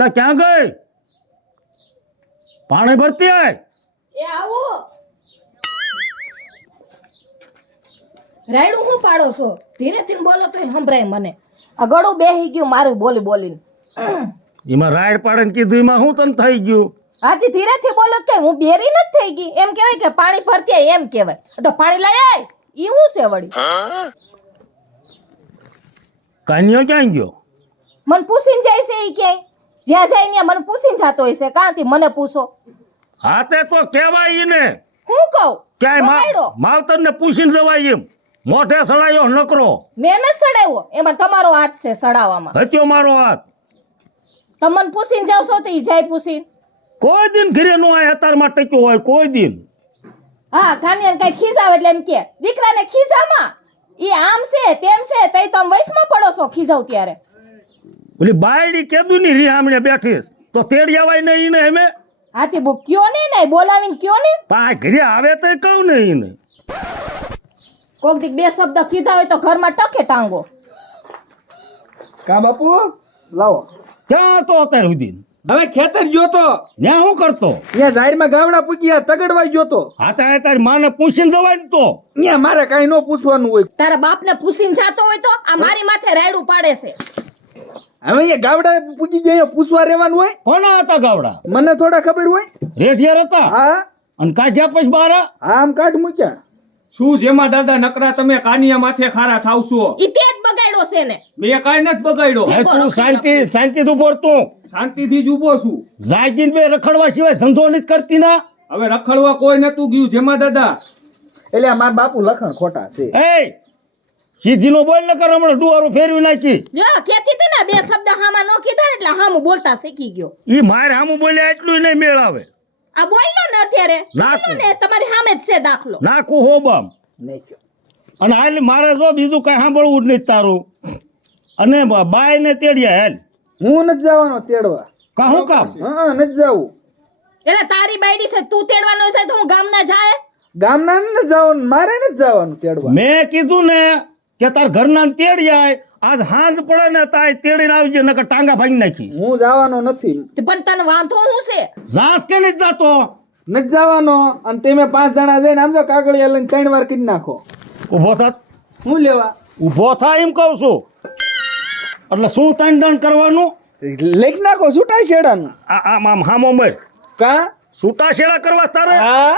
એટલે ક્યાં ગઈ? પાણી ભરતી આય. એ આવો રાયડું હું પાડો છો? ધીરે ધીરે બોલો તોય સંભળાય મને. આ ગળું બેહી ગયું મારું બોલી બોલીને. એમાં રાયડ પાડે કીધું, એમાં શું તને થઈ ગયું? હાથી ધીરેથી બોલો તો કઈ હું બેરી નથી થઈ ગઈ એમ કહેવાય કે પાણી ભરતી આય એમ કહેવાય. તો પાણી લઈ આય ઈ હું છે વળી? કાન્યો ક્યાં ગયો? મને પૂછીને જાય છે ઈ ક્યાંય? જ્યાં જાય ને મને પૂછીને જાતો હોય છે. કાંથી મને પૂછો? હા તે તો કહેવાય ઈને. હું કહું ક્યાંય બગાડો. માવતર ને પૂછીને જવાય એમ. મોઢે સડાયો નકરો. મેં ન સડાવ્યો, એમાં તમારો હાથ છે સડાવવામાં. હત્યો મારો હાથ. તમને પૂછીને જાવ છો તો ઈ જાય પૂછીને. કોઈ દિન ઘરે નો આય અતારમાં ટક્યો હોય કોઈ દિન. હા ખાનીને કઈ ખીજાવ એટલે એમ કે દીકરાને ખીજામાં ઈ આમ છે તેમ છે તઈ તમે વયસમાં પડો છો ખીજાવ ત્યારે. ઓલી બાયડી કેદું ની રીહામણે બેઠીસ તો તેડી આવાય ને ઈને એમે. હાથી બુ કયો ને બોલાવીને કયો ને. પા ઘરે આવે તો કહું ને ઈને. કોક દીક બે શબ્દ કીધા હોય તો ઘરમાં ટકે ટાંગો. કા બાપુ લાવો. ક્યાં તો અત્યાર સુધી હવે ખેતર ગયો તો ન્યા શું કરતો? ત્યાં જાહેરમાં ગાવડા પૂગ્યા તગડવાઈ ગયો તો. હા તો તારી માને પૂછીને જવાય ને તો. ત્યાં મારે કઈ ન પૂછવાનું હોય. તારા બાપને પૂછીને જાતો હોય તો આ મારી માથે રાયડું પાડે છે. હવે અહીંયા ગાવડા પૂગી ગયા અહીંયા પૂછવા રહેવાનું હોય. કોના હતા ગાવડા? મને થોડા ખબર હોય. રેઢિયાર હતા હા અને કાઢ્યા પછી બાર. આમ કાઢ મૂક્યા. શું જેમાં દાદા નકરા તમે કાનિયા માથે ખારા થાવ છો? ઈ તે જ બગાડ્યો છે ને. મેં કાંઈ નથી બગાડ્યો. હે તું શાંતિ તું બોલતું. શાંતિથી જ ઊભો છું. જાગીને બે રખડવા સિવાય ધંધો નથી કરતી ના. હવે રખડવા કોઈ નતું ગયું જેમાં દાદા. એટલે આ મારા બાપુ લખણ ખોટા છે. એ સીધી નો બોલ ન કર, હમણાં ડુવારું ફેરવી નાખી. જો કહેતી હતી ને બે શબ્દ હામાં નો કીધા ને એટલે હામું બોલતા શીખી ગયો. ઈ મારે હામું બોલ્યા એટલું નહીં મેળ આવે. આ બોલ્યો ને અત્યારે નાખું. બોલ્યો ને તમારી સામે જ છે દાખલો. નાખું હોબમ. નહીં કયો. અને હાલ મારે જો બીજું કઈ સાંભળવું જ નહીં તારું. અને બાય ને તેડ્યા હાલ. હું નથી જવાનો તેડવા. કહું કામ હા નથી જવું. એટલે તારી બાયડી છે તું તેડવાનો છે તો હું ગામના જાય. ગામના નથી જવાનું, મારે નથી જવાનું તેડવા. મેં કીધું ને કે તાર ઘરના ને તેડ્યા આજ હાંજ પડે ને તાય તેડીને આવજે નકર ટાંગા ભાંગી નાખી. હું જવાનો નથી. પણ તને વાંધો શું છે? જાસ કે નથી જાતો? નથી જવાનો. અને તમે 5 જણા જઈને આમ જો કાગળિયા લઈને 3 વાર કરી નાખો. ઊભો થાત. હું લેવા ઊભો થાય એમ કહું છું. એટલે શું દંડ કરવાનું? લઈ નાખો છૂટા છેડાનું. આમ આમ હામો મર કા છૂટા છેડા કરવા તારે? હા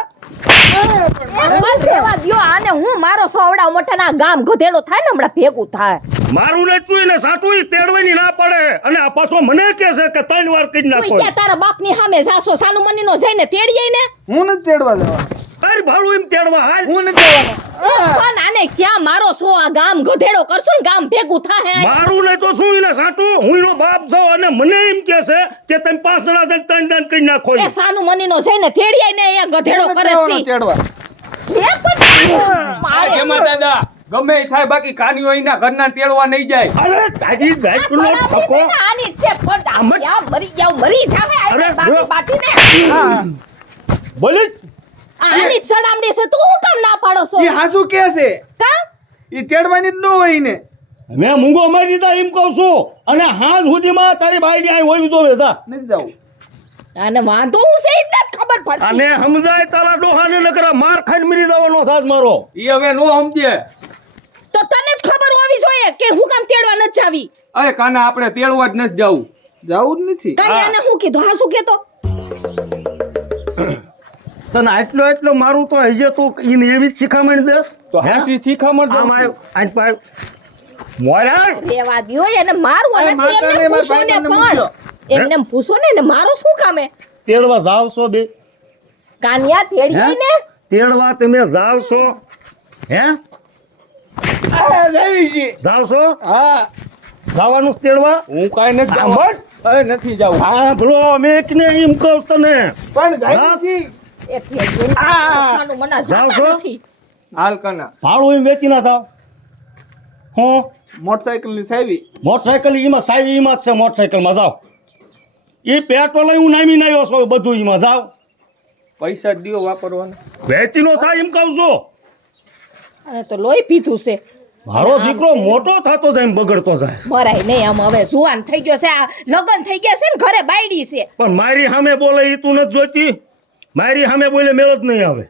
બસ દેવા દ્યો આને. હું મારો સોવડા મોટાના ગામ ગધેડો થાય ને હમણાં ભેગું થાય. મારું ને ચુઈ ને સાટું તેડવાની ના પડે. અને આ પાછો મને કે છે કે 3 વાર કરી તું નાખો. ક્યાં તારા બાપની સામે જાશો? સાનું મનીનો જઈને તેડીએ ને. હું નથી તેડવા જવાનો. તારી ભાડું એમ તેડવા હાલ. હું નથી જવાનો. પણ આને ક્યાં મારો સો આ ગામ ગધેડો કરશું ને ગામ ભેગું થાય. મારું નહીં તો શું એને સાટું? હું એનો બાપ છું અને મને એમ કે છે કે તમે 5 જણા જઈને 3 દાન કરી નાખો. એ સાનું મનીનો જઈને તેડીએ ને એ ગધેડો હું કરે નથી જવાનો છે. તેડવા. એ પણ મારે જેમાં દાદા ગમે ઈ થાય બાકી કાનિયો એના ઘરના તેડવા નહીં જાય. અરે તાજી જાતનો ઠકો. આની છે પણ આમ જ. ક્યાં મરી જાવે અરે, આ બાકી બરો. બાટીને. બોલી આની જ સડામડી છે તું હું કામ ના પાડો છો? ઈ હાસુ કે છે. કા ઈ તેડવાની જ ન હોય ને. મેં મૂંગો મારી દીધા એમ કહું છું. અને હાથ સુધીમાં તારી બાઈડી અહીં હોય જોવે જા. નથી જવું. આને વાંધો હું છે ઈ જ નથી ખબર પડતી. અને સમજાય તારા ડોહાને નકરા માર ખાઈને મરી જવાનો સાથ મારો. ઈ હવે નો સમજે. તો તને જ ખબર હોવી જોઈએ કે હું કામ તેડવા નથી જાવી. અરે કાના આપણે તેડવા જ નથી જવું. જવું જ નથી. કન્યાને હું કીધું? હા શું કહેતો? તને એટલો મારું તો હજે તું ઈને એવી જ શિખામણ દેસ. તો હાસી શીખામણ આમ દઉં છું. આજ પાય મોરા. રેવા દ્યો એને મારવું અરે નથી. મારતા એમને નહીં, મારા પૂછો ને ભાઈને પણ મૂકજો. એમને પૂછો ને મારો શું કામ હે? તેડવા જાવ છો બે? કાનિયા તેડીએ ને. તેડવા તમે જાવ છો? હે આ જવી છે. જાવ છો? હા જવાનું તેડવા? હું કાંઈ નથી આમ જવું. અરે નથી જવું. હા ભલો મેં એકને એમ કહું તને. પણ જવી હા? છે. એ ફેરવીને ખાવાનું મના જાવ છો? જાતા નથી. હાલ કાના. ભાડું એમ વેચી ના થાવ. હું મોટરસાઇકલ ની સાવી. મોટરસાઇકલ એમાં સાવી એમાં જ છે. મોટરસાઇકલમાં જાવ. એ પેટ્રોલ હું નામી નાખ્યો છો બધું એમાં જાવ. પૈસા જ દ્યો વાપરવાના. વેચી નો થાય એમ કહું છું. અને તો લોહી પીધું છે. મારો દીકરો મોટો થતો જાય ને બગડતો જાય. મરાય નહીં આમ હવે જુવાન થઈ ગયો છે આ લગન થઈ ગયા છે ને ઘરે બાયડી છે પણ મારી સામે બોલે ઈ તું નથી જોતી. મારી સામે બોલે મેળો જ નહીં આવે.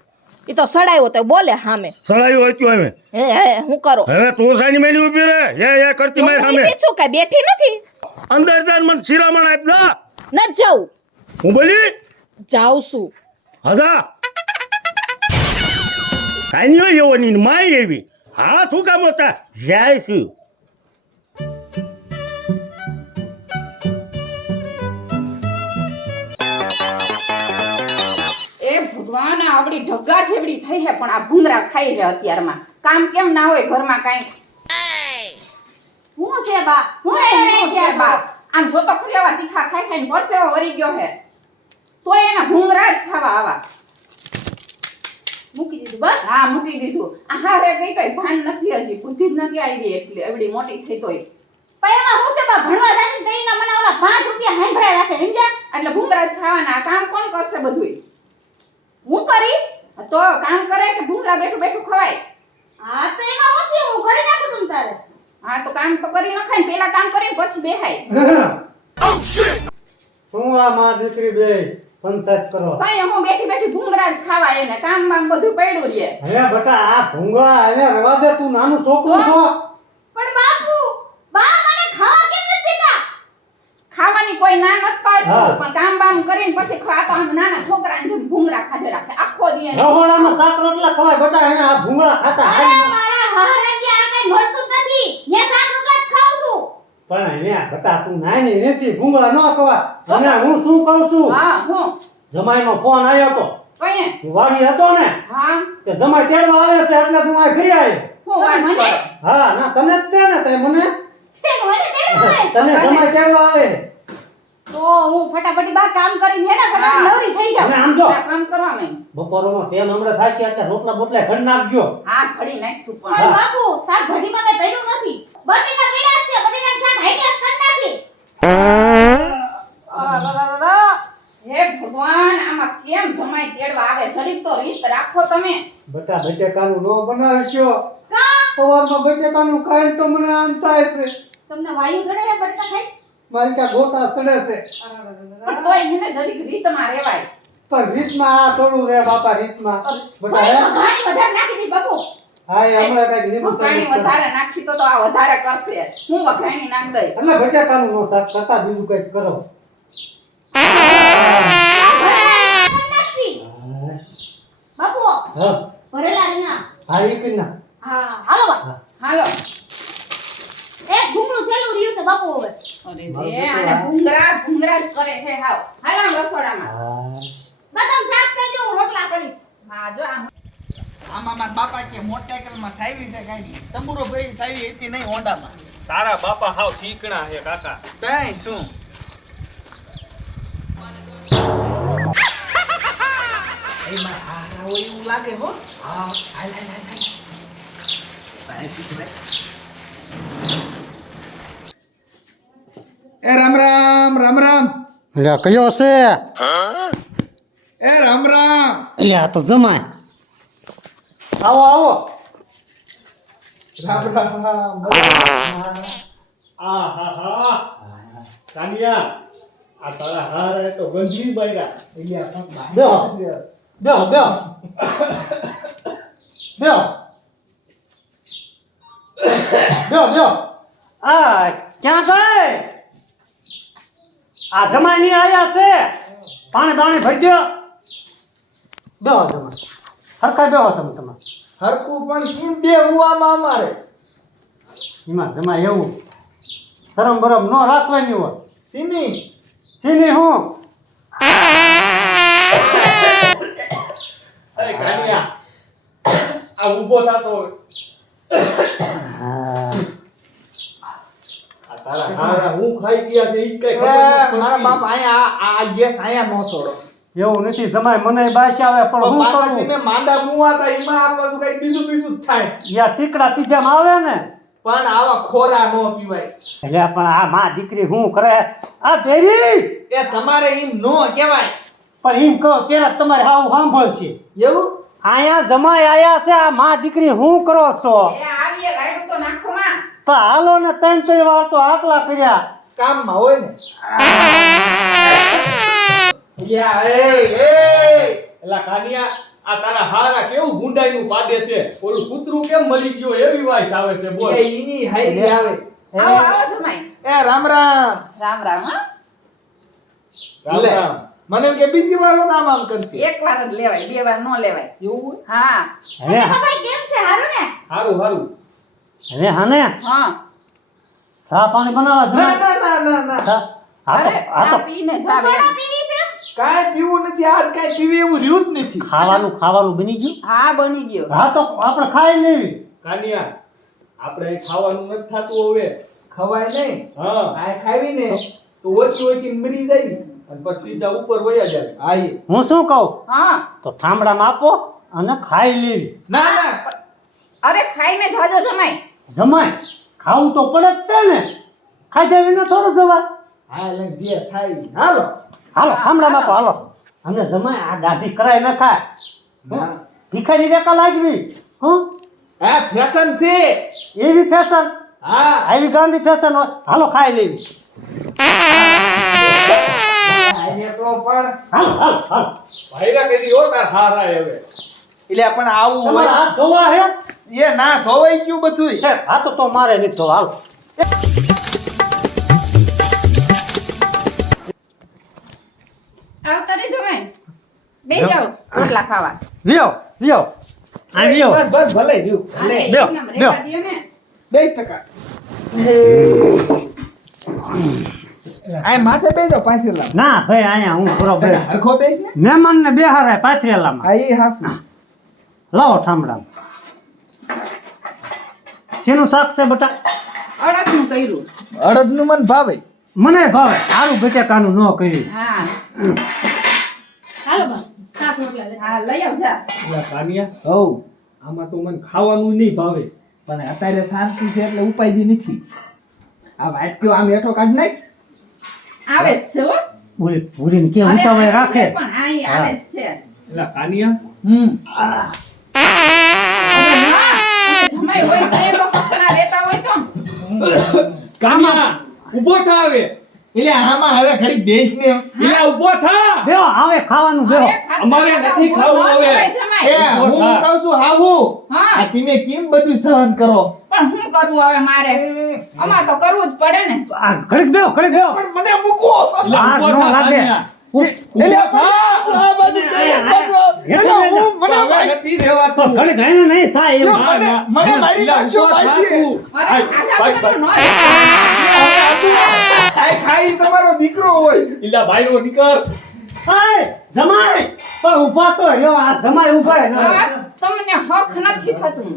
એ તો સડાયો તો બોલે સામે સળાયું હતું હવે. હે હું કરો હવે તું સાની મેલી ઊભી રહે એ કરતી મારી સામે. શું કઈ બેઠી નથી અંદર જાય મને શિરામણ આપ જા. ન જાઉં હું બોલી જાઉં છું હજા કાઈ નહીં એવો ની માય એવી હાથ હું કામ હતા જાય છું. એ ભગવાન આ આવડી ઢગા જેવડી થઈ છે પણ આ ભૂંગરા ખાઈ છે અત્યારમાં કામ કેમ ના હોય ઘરમાં કાંઈ હું છે બા હું શું છે બા? આમ જો તો ખરી આવા તીખા ખાઈ ખાઈને પરસેવો વરી ગયો હે તોય એના ભૂંગરા જ ખાવા આવા મૂકી દીધું બસ હા મૂકી દીધું આ હારે ગઈ કઈ ભાન નથી હજી બુદ્ધિ જ નથી આવી એટલે એવડી મોટી થઈ તોય પૈમાં હું છે બા ભણવા જાતી તઈના મને ઓલા 5 રૂપિયા હાંભળા રાખે સમજ્યા એટલે ભૂંગરા જ ખાવાના આ કામ કોણ કરશે બધુંય હું કરીશ તો કામ કરે કે ભૂંગરા બેઠું બેઠું ખવાય હા તો એમાં હું થયું હું કરી નાખું તું તારે હા તો કામ તો કરી નખાય ને પેલા કામ કરીને પછી બેહાય શું આ માં દીકરી બે પંચાયત કરો? ભાઈ હું બેઠી બેઠી ભૂંગરા જ ખાવા એને કામ બામ બધું પડ્યું છે હે બેટા આ ભૂંગળા એને રવા દે, તું નાનું છોકરું છો. પણ બાપુ બા મને ખાવા કેમ નથી દેતા ખાવાની કોઈ ના નથી પાડતું હા. પણ કામ બામ કરીને પછી ખા તો આમ નાના છોકરાને જેમ ભૂંગરા ખાધે રાખે આખો દી એને. રહોડામાં શાક રોટલા ખવાય બેટા, એને આ ભૂંગળા ખાતા અરે હારી. મારા હારા કે આ કઈ મળતું જ નથી મે શાક રોટલા જ ખાઉં છું પણ એને બેટા તું નાની નથી, ભૂંગળા ન ખવાય. અને હું શું કહું છું, હા હું જમાઈનો ફોન આવ્યો તો, કઈએ હું વાડી હતો ને હા કે જમાઈ તેડવા આવે છે એટલે તું આ ઘરે આવ્યો. હું વાત મને? કરો હા ના તને જ તે ને તે મને છે મને તેડવા આવે તને જમાઈ તેડવા આવે. તો હું ફટાફટી બા કામ કરીને હે ને હા. ફટાફટ નવરી થઈ જાઉં અને આમ જો આ કામ કરવા મેં બપોરનો તેલ હમણાં થાશે એટલે રોટલા બોટલા ઘર નાખજો. હા ઘડી નાખશું પણ પણ બાપુ શાકભાજીમાં કઈ પડ્યું નથી બટેકા વીડા છે બટેકા શાક હાઈ ક્લાસ કરી નાખી હે ભગવાન આમાં કેમ જમાઈ તેડવા આવે જરીક તો રીત રાખો તમે બેટા બટેકાનું નો બનાવશો. કા સવારમાં બટેકાનું ખાઈને તો મને આમ થાય છે, તમને વાયુ ચડે છે બટેકા ખાઈ મારી કા ગોટા સડે છે. પણ તોય એને જરીક રીતમાં રહેવાય પણ રીતમાં આ થોડું રે બાપા, રીતમાં બેટા હે? ઘાણી વધારે નાખી દી બાપુ હા એ હમણાં કઈક લીંબુ વઘાણી સડે. વધારે નાખી તો આ વધારે કરશે હું વઘાણી નાખ દઈ એટલે બટેકાનું નો શાક કરતા બીજું કઈક કરો. નાખી બાપુ હા ભરેલા રીંગણા હા ઈ કરી નાખ. હા હાલો બા હાલો એક ભૂંગળું છેલ્લું રહ્યું છે બાપુ હવે અરે રે આને ભૂંગરા જ કરે છે હાવ હાલ આમ રસોડામાં હા બા તમે શાક કરજો હું રોટલા કરીશ હા જો આમ આમાં મારા બાપા કે મોટરસાઇકલમાં સાવી છે કાંઈ નહીં. તંબુરો ભાઈ સાવી હતી નહીં હોન્ડામાં. તારા બાપા હાવ શીકણા હે કાકા. તઈ શું એમાં હારા હોય એવું લાગે હો. હા હાલ હાલ હાલ હાલ. તઈ શું ભાઈ? એ રામ રામ રામ રામ. એટલે કયો છે? એ રામ રામ. એટલે આ તો જમાય. આવો આવો. રામ રામ. આ હા હા કાનિયા આ તારા હાર તો ગંજરી બાયરા. એટલે આ પગ બાય. બેહો. બેહો બેહો. બેહો. બેહો બેહો. આ ક્યાં ગઈ? આ જમાઈ આયા છે, પાણી બાણી ભરી દો. બેહો જમાઈ, હરખા બેહો તમે. હરકું પણ કેમ બે ઉવામાં અમારે એમાં જમાઈ એવું શરમ બરમ ન રાખવાની હોય. સીની સીની હું અરે કાનિયા આ ઊભો થાતો હોય. આ તારા હારા હું ખાઈ ગયા છે ઈ કઈ ખબર નથી મારા પડતી. બાપ અહીંયા આ ગેસ અહીંયા નો છોડો. એવું નથી જમાઈ, મને બાશ આવે પણ હું પાછળથી કરું? મેં માંદા મુવા હતા એમાં આ પાછું કઈ બીજું બીજું જ થાય. યા ટીકડા પીજામાં આવે ને પણ આવા ખોરા નો પીવાય. એટલે પણ આ માં દીકરી શું કરે? આ બેરી એ તમારે એમ નો કહેવાય. પણ એમ કહો ત્યારે તમારે હાવ સાંભળશે. એવું અહીંયા જમાઈ આયા છે, આ માં દીકરી શું કરો છો? એ આવીએ રાડું તો તો હાલો ને 3 વાર તો આકલા કર્યા. કામમાં હોય ને યા એલા કાનિયા આ તારા હારા કેવું ગુંડાઈનું પાડે છે ઓલું કૂતરું કેમ મરી ગયો એવી વાઈસ આવે છે બોલ એ ઈની હાઈલી આવે આવો આવો જમાઈ. એ રામ રામ રામ રામ હા. રામ લે. રામ મને એમ કે બીજી વાર આમ આમ કરશે એક વાર જ લેવાય, 2 વાર નો લેવાય. એવું હોય? હા હવે કેમ છે હારું ને? હારું હારું હવે હાને હા ચા પાણી બનાવવા ના છે. ના ના ના ના ચા- આ તો અરે આ તો ચા પીને જાવ એમ. કાંઈ પીવું નથી આજ કાંઈ પીવી એવું રહ્યું જ નથી ખાવાનું બની ગયું. હા બની ગયો. હા તો આપણે ખાઈ લેવી. કાનિયા આપણે અહીં ખાવાનું નથી થાતું હવે ખવાય નહીં હા આ ખાવી ને તો ઓછી ઓછી મરી જાય ને. અને પછી સીધા ઉપર વયા જાય હા એ. હું શું કહું હા તો થાંભળામાં આપો અને ખાઈ લેવી. ના ના અરે ખાઈને જાજો જમાઈ. જમાય ખાવું તો પડે જ તે ને. ખાધા વિના થોડું જવાય. હા એટલે જે થાય ઈ. હાલો હાલો હા, થાંભળામાં આપો હાલો. હાલો. અને જમાય આ દાઢી કરાય ન ખાય. ના. ભિખારી રેકા લાગવી. હું આ ફેશન છે એવી ફેશન હા આવી ગાંધી ફેશન હોય. હાલો ખાઈ લેવી. આઈને તો પણ હાલો હાલો હાલો. ભાઈરા કરી હો તાર હારા હવે એટલે પણ આવું તમારા હોય હાથ ધોવા હે એ ના ધોવાઈ ગયું બધું છે. હાથ તો મારે નહીં ધોવા. હાલો આવતા રે જમાઈ. બે જાઓ રોટલા ખાવા. વિયો વિયો આ વિયો. બસ બસ ભલે રહ્યું હા, લે એક લ્યો, નંબર લ્યો. રેખા દ્યો ને. 2% આ માથે બેજો પાછળ ના ભાઈ અહીંયા હું પૂરો બેસ. હરખો બેસ ને મહેમાન ને બેહારાય પાથરેલામાં. આ ઈ હાસુ લાવો ઠામડા. શેનું શાક છે બટા? અડદનું કર્યું. અડદનું મન ભાવે મને ભાવે. સારું બટેકાનું ન કર્યું. હા હાલો બા સાત રોટલા લે. હા લઈ આવ જા. એલા કાનિયા હવ આમાં તો મને ખાવાનું નહીં ભાવે પણ અત્યારે શાંતિ છે એટલે ઉપાયથી નથી આ વાટક્યો આમ હેઠો કાઢ નાખ આવે જ છે હો. બોલે પૂરીને કે અરે, ઉતાવળે આ રાખે. પણ અહીં આવે જ છે. એલા કાનિયા અરે ના, તમે જમાઈ હોય તો એ તો હકના રહેતા હોય તો. કાનિયા ઊભો થા હવે એટલે આમાં હવે ઘડી બેસ ને એલા ઊભો થા બેહો આવે ખાવાનું બેહો. અરે, ખાતા અમારે ખાતા નથી ઊભો ખાવું ન હવે. થવાય જમાઈ. એ હું હા. કહું છું હાવું હા. આ તમે કેમ બધું સહન કરો પણ શું કરવું હવે મારે? અમારે તો કરવું જ પડે ને. આ ઘડીક બેહો ઘડીક બેહો. પણ મને મૂકો એલા આ ઊભો ન થા લાગે. કાનિયા એટલે ઊભો થા આ બાજુ કઈ બાજુ. હેઠો એટલે હું મને હવે મારી- નથી રહેવાતું. પણ ઘડીક એને નહીં થાય એવું. ના, ના. મને મારી એલા નાખશો ઊભો થા પાછી. તું. અરે આય, ખાધા ભાઈ, વગર નો ખાઈ ખાઈ તમારો દીકરો હોય એલા ભાઈરો નીકળ હાય જમાઈ પણ ઊભા તો રહ્યો. આ જમાઈ ઊભા હે. આ તમને હક નથી થતું.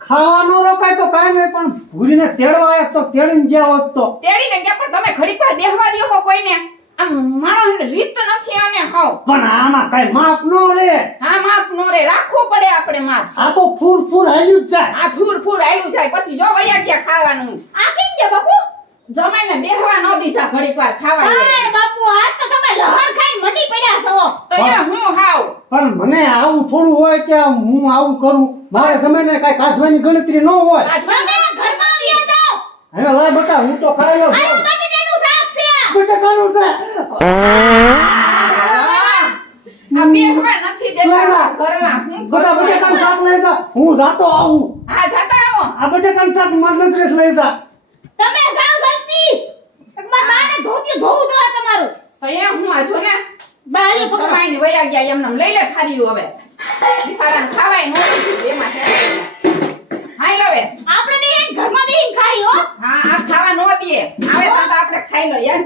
ખાવાનું રોકાય તો કાંઈ નહીં પણ ભૂરીને તેડવા આવ્યા તો તેડીને ગયા હોત તો. તેડીને ગયા પણ તમે ઘડીક વાર બેહવા દ્યો હો કોઈને. આમ માણસને રીત તો નથી અને હાવ. પણ આમાં કઈ માપ નો રે. હા માપ નો રે, રાખવું પડે આપણે માપ. આ તો ફૂર ફૂર હાલ્યું જ જાય. આ ફૂર ફૂર આયલું જાય પછી જો વયા ગયા ખાવાનું. આ કેમ કે બાપુ જમાઈને બેહવા ન દીધા ઘડીક વાર ખાવા. પણ બાપુ આ તો તમે લહણ ખાઈને મટી પડ્યા છો. તો એ હું હાવ. પણ મને આવું થોડું હોય કે હું આવું કરું. મારે તમે ને કઈ કાઢવાની ગણતરી ન હોય. તમે ઘરમાં વ્યા જાઓ. હવે લાય બટા હું તો ખાઈ લઉં. બટેટાનું શાક છે. બટાકાનું છે. આ બેહવા નથી દેતા ઘરમાં. હું બટા બટાકાનું શાક લઈ જા. હું જાતો આવું. હા જતા આવો. આ બટાકાનું શાક મારી નજરે લઈ જા. તમે જાઓ જલ્દી. એકવાર બાને ધોતી ધોવું દો તમારું. તો એ હું આ જો ને બાલે પકડો. જમાઈને વયા ગયા એમને લઈ લે થાળીઓ હવે. બિચારાને ખાવાય નો દીધું એમાં છે. હાઈ લવે. આપણે બેન ઘરમાં બેન ખાઈ હો. હા આ ખાવા નો દે. આવે તો આપણે ખાઈ લો યાર.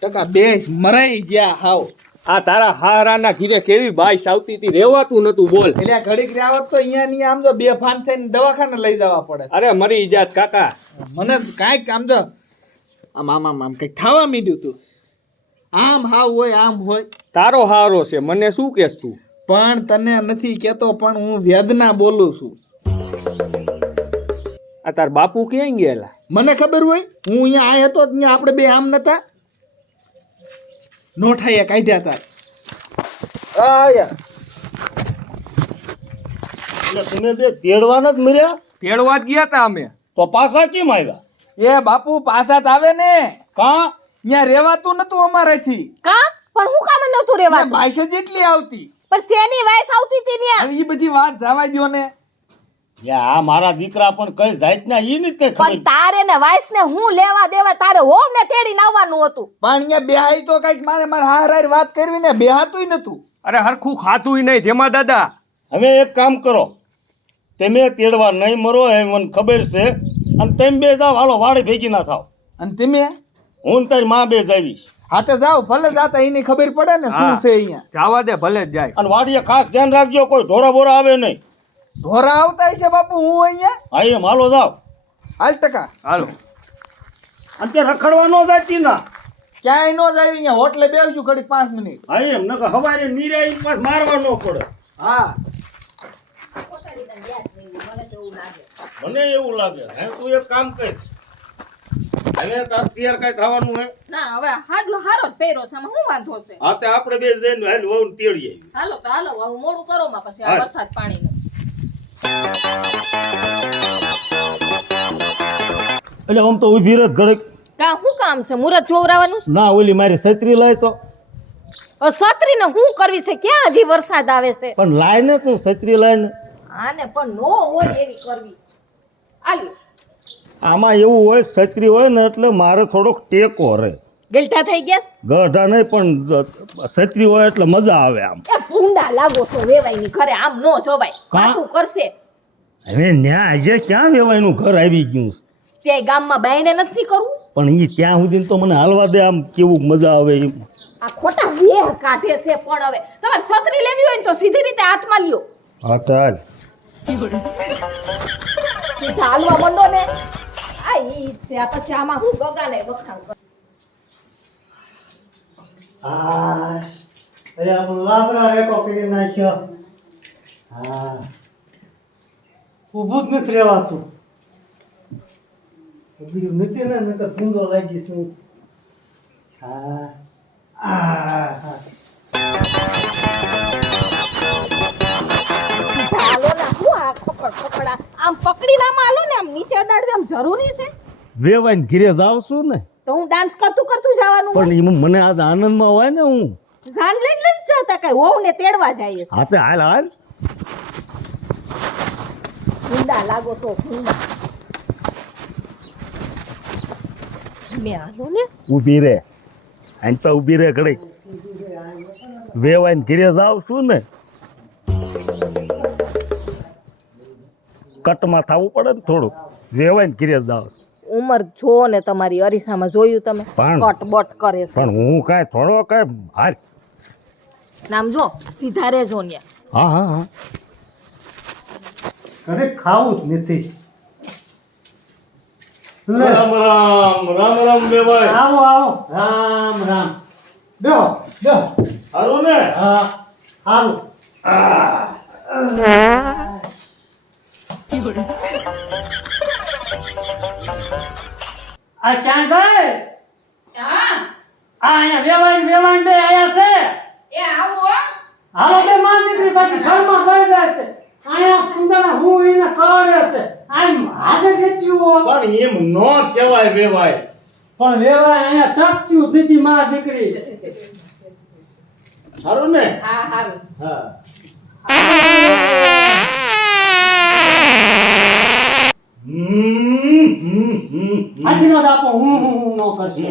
ટકા બેસ મરાઈ ગયા હાવ આ તારા હારાના ઘીરે કેવી બાઈસ આવતી હતી રેવાતું નતું બોલ એટલે ઘડીક રાવત તો અહીંયા ની આમ તો બે ફાન થઈને દવાખાને લઈ જવા પડે અરે મરી જાત કાકા મને કાંઈક આમ તો આમ આમ આમ આમ કંઈક થવા માંડ્યું તું આમ હાવ હોય આમ હોય તારો હારો છે મને શું કેસ તું પણ તને નથી કહેતો પણ હું વેદના બોલું છું આ તાર બાપુ ક્યાં ગયેલા મને ખબર હોય હું અહીંયા આયો હતો ત્યાં આપણે બે આમ નતા નોઠાઈએ કાઢ્યા હતા એટલે તમે બે તેડવાના જ મર્યા તેડવા જ ગયા તા અમે. તો પાછા કેમ આવ્યા? એ બાપુ પાછા જ આવે ને, કા અહીંયા રેવાતું નતું અમારેથી. કા પણ હું કામ નતું રેવા ભાઈસ જેટલી આવતી. પણ શેની વાઈસ આવતી હતી ને હવે ઈ બધી વાત જવા દ્યો ને. આ મારા દીકરા પણ કઈ જાતના ઈ નથી કઈ પણ ખબર. તારે ને વાઈસ ને હું લેવા દેવા તારે હોવ ને તેડીને આવવાનું હતું. પણ અહીંયા બેહાઈ તો કઈક મારે હાર વાત કરવી ને, બેહાતુંય નતું. અરે હરખું ખાધુંય નહીં જેમાં દાદા. હવે એક કામ કરો, તમે તેડવા નહીં મરો એ મને ખબર છે, અને તમે બે જાઓ, હાલો વાડી ભેગી ના થાવ. અને તમે હું ને તારી માં બે જાવીશ, હાથે જાઓ, ભલે જાતા એની ખબર પડે ને શું હા. છે અહીંયા. જાવા દે ભલે જ જાય. અને વાડીએ ખાસ ધ્યાન રાખજો, કોઈ ઢોરા બોરા આવે નહીં. ઢોરા આવતા છે બાપુ, હું અહીંયા હા એમ હાલો જાઓ. હાલ ટકા હાલો. અને તે રખડવા ન જાતી ના. ક્યાંય નો જાય, અહીંયા હોટલે બેસું ઘડી 5 મિનિટ. હા એમ નકર હવારે નીરાઈ પાછ મારવા ન પડે. હા મને એવું લાગે. હે તું એક કામ કર, હવે તાર તૈયાર કઈ થવાનું હે? ના હવે હાડલો હારો જ પહેર્યો છે, આમાં શું વાંધો છે? હા તે આપણે બે જઈને હાલ વહુ ને તેડી આવી. હાલો તો હાલો હવે મોડું કરો માં પછી આ હાલ. વરસાદ પાણીનું. એટલે આમ તો ઊભી રહે ઘડીક. કા શું કામ છે? મુરત જોવરાવાનું છે? ના ઓલી મારી છત્રી લાય તો. હવે છત્રીને શું કરવી છે? ક્યાં હજી વરસાદ આવે છે? પણ લાય ને તું છત્રી લાય ને. આને પણ નો હોય એવી કરવી. આલી આમાં એવું હોય, છત્રી હોય ને એટલે મારે થોડોક ટેકો રહે. ગલઠા થઈ ગયા છે? ગઢા નહીં પણ છત્રી હોય એટલે મજા આવે આમ. એ ભૂંડા લાગો છો વેવાઈની ઘરે, આમ નો જોવાય. કા? કાતું કરશે હવે ન્યા આજે ક્યાં વેવાયનું ઘર આવી ગયું છે? ત્યાં ગામમાં બાઈને નથી કરવું. પણ એ ત્યાં સુધી તો મને હાલવા દે, આમ કેવું મજા આવે એમ. આ ખોટા વેહ કાઢે છે. પણ હવે તમારે છત્રી લેવી હોય ને તો સીધી રીતે હાથમાં લ્યો. હા ચાલ. સીધા હાલવા મંડો ને. આ ઈ જ છે. આ પછી આમાં હું ગગાને વખાણ કરું. હા અરે આપણો લાબરા રેકો કરી નાખ્યો. હા ઊભું જ નથી રહેવાતું. બીજું નથી ને નકર ભૂંડો લાગી છું. હા હા હાલો ને હું આ ખપડા આમ પકડીને આમ હાલો ને, આમ નીચે અડાડવી આમ જરૂરી છે? વેવાઈને ઘીરે જાવ છું ને, તો હું ડાન્સ કરતું કરતું જવાનું હોય? પણ એમાં મને આજ આનંદમાં હોય ને હું. જાન લઈને જતા કઈ હોવ ને તેડવા જાય છે. હા તે હાલ હાલ. ભૂંડા લાગો તો ભૂંડા. મેં હાલો ને ઊભી રે, આમ તો ઊભી રે ઘડી. વેવાઈને ઘીરે જાવ છું ને, કટમાં થવું પડે ને થોડું. વેવાઈને ઘીરે જાવ. ઉંમર જો ને તમારી અરીસામાં જોયું તમે? પણ- કટ બટ કરે છે. પણ હું કાંઈ થોડો કાંઈ હાલ. નામ જો સીધા રેજો ને. હા હા હા. ઘરે ખાવું જ નથી. લે રામ રામ રામ રામ વેવાઈ. આવો આવો રામ રામ. બેહો બેહો. હાલો ને. હા હાલો. આ ક્યાં ગઈ? હા આ અહીંયા વેવાઈ બે આયા છે. એ આવો હો. હાલો બે માં દીકરી પાછી ઘરમાં ગઈ જાય છે. અહીંયા કુંદાણા હું એને કરે છે. આમ હાજે દેતી હો. પણ એમ નો કહેવાય વેવાઈ. પણ વેવાઈ અહીંયા ટકત્યું દીધી માં દીકરી. હારું ને. હા હારું. હા. આશીર્વાદ આપો. હું નો કરશે.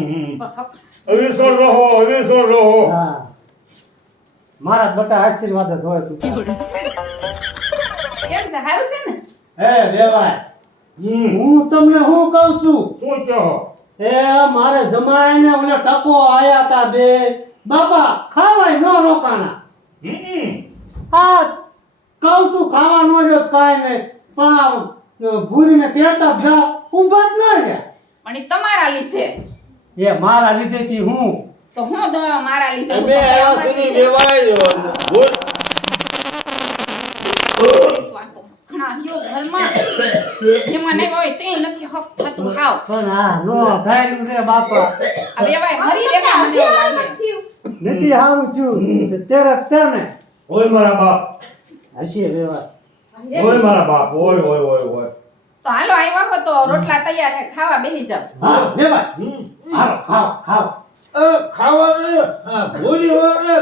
અવિસો રહો, અવિસો રહો. હા મારા બટા આશીર્વાદ જ હોય તું. કેમ છે? હારું છે ને? હે વેવાઈ હું તમને શું કહું છું? શું કહો? એ મારે જમાઈને ઓલા ટકો આયા તા બે બાપા ખાવાય ન રોકાણા. હા કહું તું ખાવા નો જો કાંઈ નહીં, પણ આ ભૂરીને તેડતા જ જા ઊભા જ ન રહ્યા. પણ ઈ તમારા લીધે. એ મારા લીધેથી હું તો હું તો મારા લીધે. હું અમે તો આવ્યા કઈ સુધી અમારી વેવાઈ બોલ. ઘણા રહ્યો ઘરમાં. એમાં નહીં હોય તે નથી હક થતું હાવ. પણ આ નો ધાર્યું છે બાપા. આ વેવાય મરી લેવા મને એવું લાગે. નથી હારું થયું તેરે તેને ઓય મારા બાપ, હસી વ્યવહાર ઓય મારા બાપ, ઓય ઓય ઓય ઓય. તો હાલો આવ્યા હો તો રોટલા તૈયાર છે ખાવા બેસી જાવ હા વ્યવહાર હાલો ખાઓ ખાઓ ખાવાને ભૂરી વાળને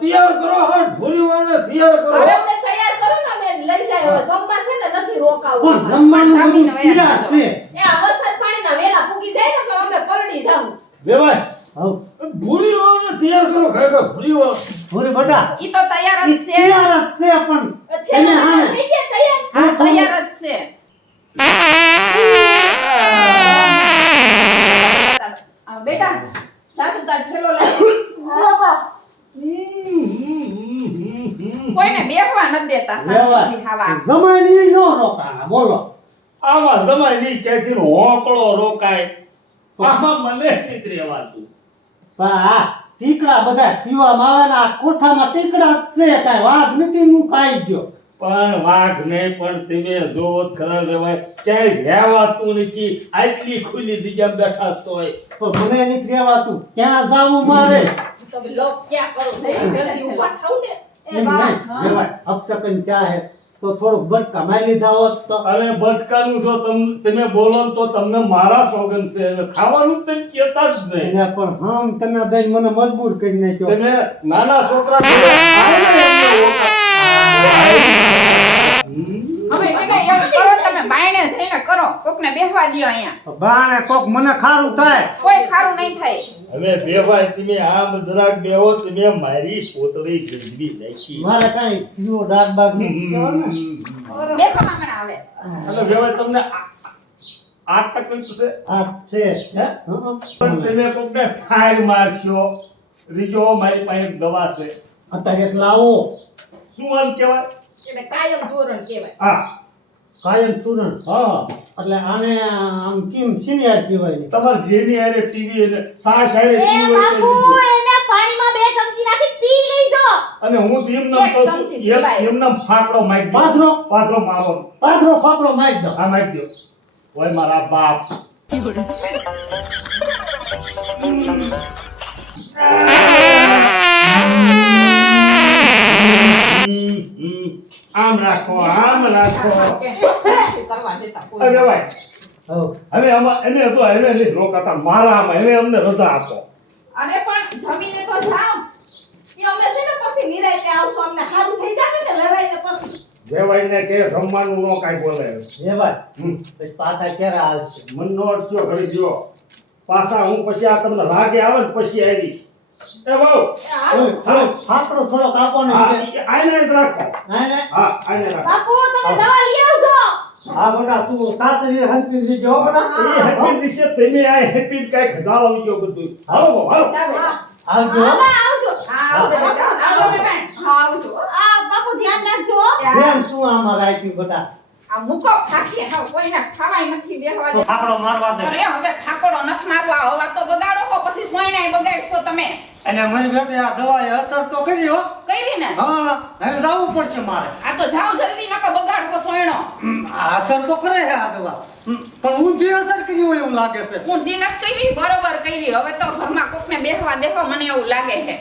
તૈયાર કરો હા ભૂરી વાળને તૈયાર કરો હવે અમને તૈયાર કરો ને અમે લઈ જાય હવે જમવા છે ને નથી રોકાવું પણ જમવાનું સામીને બધું વયા તૈયાર છે એ આ વરસાદ પાણીના વેલા પૂગી જાય ને તો અમે પરડી જાવું વેવાય હવ ભૂરી વાળને તૈયાર કરો ખરેખર ભૂરી વાળ ભૂરી બટા ઈ તો તૈયાર જ છે તૈયાર જ છે પણ એને થેલા હાને થઈ ગયા તૈયાર હા તૈયાર જ છે બેટા જાતું તાર ઠેલો લાવ કોઈને બેહવા નથી દેતા શાંતિથી ખાવા જમાઈ નો રોકાણા બોલો આમાં જમાય નહીં ક્યાંથી હોંકળો રોકાય, આમાં મને નથી રહેવાતું. પણ આ ટીકડા બધા પીવામાં આવે ને આ કોઠામાં ટીકડા જ છે કાંઈ વાઘ નથી હું ખાઈ ગયો પણ વાઘ ને પણ તમે જોવો જ ખરા રહેવાય, ક્યાંય રહેવાતું નથી. આટલી ખુલ્લી જગ્યામાં બેઠા તોય પણ મને નથી રહેવાતું ક્યાં જાવું મારે તમે લોક ક્યાં કરો જલ્દી ઊભા થાવ ને એમ નહીં રહેવાય અપસકન ક્યાં હે તો થોડુંક બટકા મારી લીધા હોત તો અરે બટકાનું જો તમે બોલો ને તો તમને મારા સોગન છે. હવે ખાવાનું જ તમે કહેતા જ નહીં. એને પણ હમ તમે બેન મને મજબૂર કરી નાખ્યો તમે નાના છોકરા જોડે આવીને એમને ઓળખાણ. હવે એને એમ કરો તમે બાયણે જઈને કરો કોકને બેહવા દ્યો અહીંયા બાણે કોક મને ખારું થાય કોઈ ખારું નહીં થાય હવે બેભાઈ તમે આમ જરાક બેહો, તમે મારી પોતળી ગંદકી નાખી. મારે કાંઈ પીવો ડાક બાગ નથી જવાનું. બેહવા હમણાં આવે એટલે બેભાઈ તમને આ તકલીફ છે આ છે હે? હં. પણ તમે કોકને ઠાર મારશો. રીજો મારી પાસે એક દવા છે. અત્યારે એટલે આવો શું આમ કહેવાય? એને કાયમ ચોરણ કહેવાય હા કાયમ ચૂરણ હા, એટલે આને આમ કેમ સિનિયર પીવાય ને તમારે જેની હારે ટીવી એટલે સાસ હારે ટીવી હોય તો લીધું. એને પાણીમાં 2 ચમચી નાખી પી લેજો અને હું તો એમ નામ એક કહું છું, ચમચી પીવાય. એમ નામ ફાકડો મારી દો. પાથરો? પાથરો મારો. પાથરો ફાફડો મારી દો આ મારી દો. ઓય મારા બાપ. આમ રાખો, આમ રાખો. કરવા દેતા કોઈ અરે ભાઈ, હવ હવે એને તો એને નહીં રોકાતા, મારા આમાં એને અમને રજા આપો. અરે પણ જમીને તો જાઓ ઈ અમે છે ને પછી નિરાંતે આવશું અમને સારું થઈ જાશે ને લેવાઈને પછી દેવાઈને કે જમવાનું નો કાંઈ બોલે. એ ભાઈ પછી પાછા ક્યારે આવશે મન નો અડશો ઘડી જો. પાછા હું પછી આ તમને લાગે આવે ને પછી આવી. એ બહુ. ફાફડો થોડો કાપો ને આને જ રાખો. આને હા, આને રાખો. બાપુ તમે દવા લઈ આવજો આ બટા તું સાચરી હલકી દીજો હો બટા એ હેપી વિશે તમે આ હેપી કાંઈ ખજાવ આવી ગયો બધું. હાલો હાલો. આવજો આવજો હા આવજો બેટા આવજો બેટા હા આવજો આ બાપુ ધ્યાન રાખજો કેમ શું આમાં રાખ્યું બટા આ મૂકો ફાકી હા કોઈને ખાવાય નથી બેહવા તો દે ફાફડો મારવા દે અરે હવે ઠાકોડો નથી મારવા હવા તો બગાડો હો પછી સોયણાય બગાડશો તમે એટલે મારી બેટી આ દવાએ અસર તો કરી હો કરી ને હા હવે જવું પડશે મારે આ તો જાઓ જલ્દી નકો બગાડો સોયણો આ અસર તો કરે છે આ દવા પણ ઊંધી અસર કરી હોય એવું લાગે છે ઊંધી નથી કરી બરોબર કરી હવે તો ઘરમાં કોકને બેહવા દેખો મને એવું લાગે છે